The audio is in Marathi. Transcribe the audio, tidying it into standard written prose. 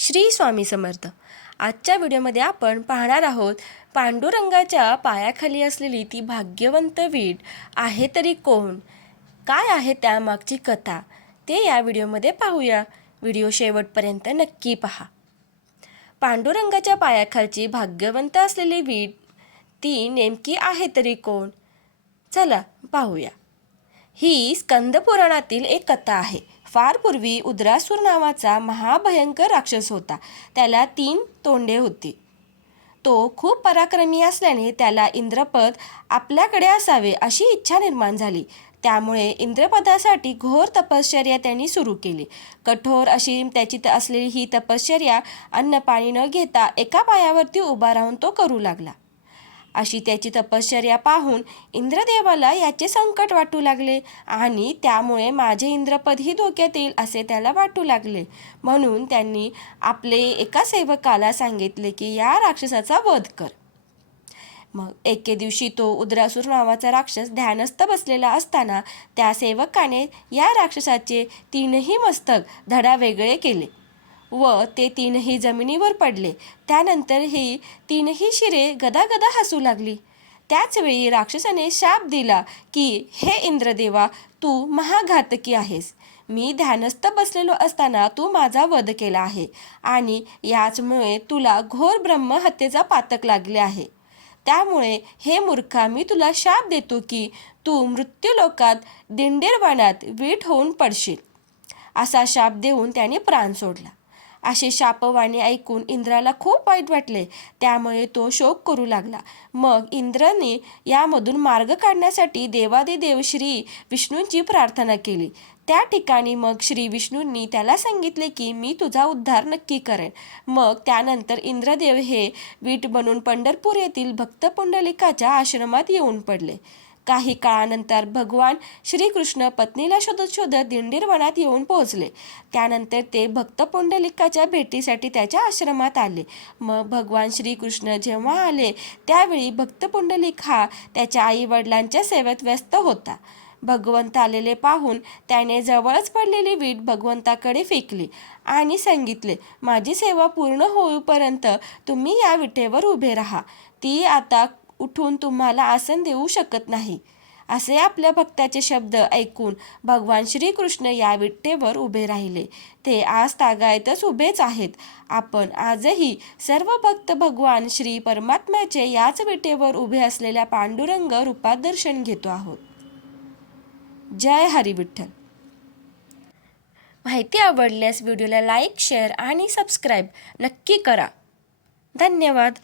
श्री स्वामी समर्थ। आजच्या व्हिडिओमध्ये आपण पाहणार आहोत पांडुरंगाच्या पायाखाली असलेली ती भाग्यवंत वीट आहे तरी कोण, काय आहे त्यामागची कथा ते या व्हिडिओमध्ये पाहूया। व्हिडिओ शेवटपर्यंत नक्की पहा। पांडुरंगाच्या पायाखालची भाग्यवंत असलेली वीट ती नेमकी आहे तरी कोण, चला पाहूया। ही स्कंद पुराणातील एक कथा आहे। फार पूर्वी उद्रासूर नावाचा महाभयंकर राक्षस होता। त्याला 3 तोंडे होती। तो खूप पराक्रमी असल्याने त्याला इंद्रपद आपल्याकडे असावे अशी इच्छा निर्माण झाली। त्यामुळे इंद्रपदासाठी घोर तपश्चर्या त्यांनी सुरू केली। कठोर अशी त्याची असलेली ही तपश्चर्या अन्न पाणी न घेता एका पायावरती उभा राहून तो करू लागला। अशी त्याची तपश्चर्या पाहून इंद्रदेवाला याचे संकट वाटू लागले आणि त्यामुळे माझे इंद्रपदही धोक्यात येईल असे त्याला वाटू लागले। म्हणून त्यांनी आपले एका सेवकाला सांगितले की या राक्षसाचा वध कर। मग एके दिवशी तो उद्रासूर नावाचा राक्षस ध्यानस्थ बसलेला असताना त्या सेवकाने या राक्षसाचे 3ही मस्तक धडावेगळे केले व ते 3ही जमिनीवर पडले। त्यानंतर ही 3ही शिरे गदागदा हसू लागली। त्याच वेळी राक्षसाने शाप दिला की हे इंद्रदेवा, तू महाघातकी आहेस। मी ध्यानस्थ बसलेलो असताना तू माझा वध केला आहे आणि याचमुळे तुला घोर ब्रह्महत्येचा पातक लागले आहे। त्यामुळे हे मूर्खा, मी तुला शाप देतो की तू मृत्यूलोकात दिंडीरवनात वीट होऊन पडशील। असा शाप देऊन त्याने प्राण सोडला। असे शापवाणी ऐकून इंद्राला खूप वाईट वाटले। त्यामुळे तो शोक करू लागला। मग इंद्राने यामधून मार्ग काढण्यासाठी देवादिदेव श्री विष्णूंची प्रार्थना केली। त्या ठिकाणी मग श्री विष्णूंनी त्याला सांगितले की मी तुझा उद्धार नक्की करेन। मग त्यानंतर इंद्रदेव हे वीट बनून पंढरपूर येथील भक्त पुंडलिकाच्या आश्रमात येऊन पडले। काही काळानंतर भगवान श्रीकृष्ण पत्नीला शोधत शोधत दिंडीरवनात येऊन पोहोचले। त्यानंतर ते भक्त पुंडलिकाच्या भेटीसाठी त्याच्या आश्रमात आले। मग भगवान श्रीकृष्ण जेव्हा आले त्यावेळी भक्त पुंडलिक हा त्याच्या आई वडिलांच्या सेवेत व्यस्त होता। भगवंत आलेले पाहून त्याने जवळच पडलेली वीट भगवंताकडे फेकली आणि सांगितले, माझी सेवा पूर्ण होईपर्यंत तुम्ही या विटेवर उभे राहा। ती आता उठून तुम्हाला आसन देऊ शकत नाही। असे आपल्या भक्ताचे शब्द ऐकून भगवान श्रीकृष्ण या विटेवर उभे राहिले। ते आज तागायतच उभेच आहेत। आपण आजही सर्व भक्त भगवान श्री परमात्म्याचे याच विटेवर उभे असलेल्या पांडुरंग रूपात दर्शन घेतो आहोत। जय हरी विठ्ठल। माहिती आवडल्यास व्हिडिओला लाईक, शेअर आणि सबस्क्राईब नक्की करा। धन्यवाद।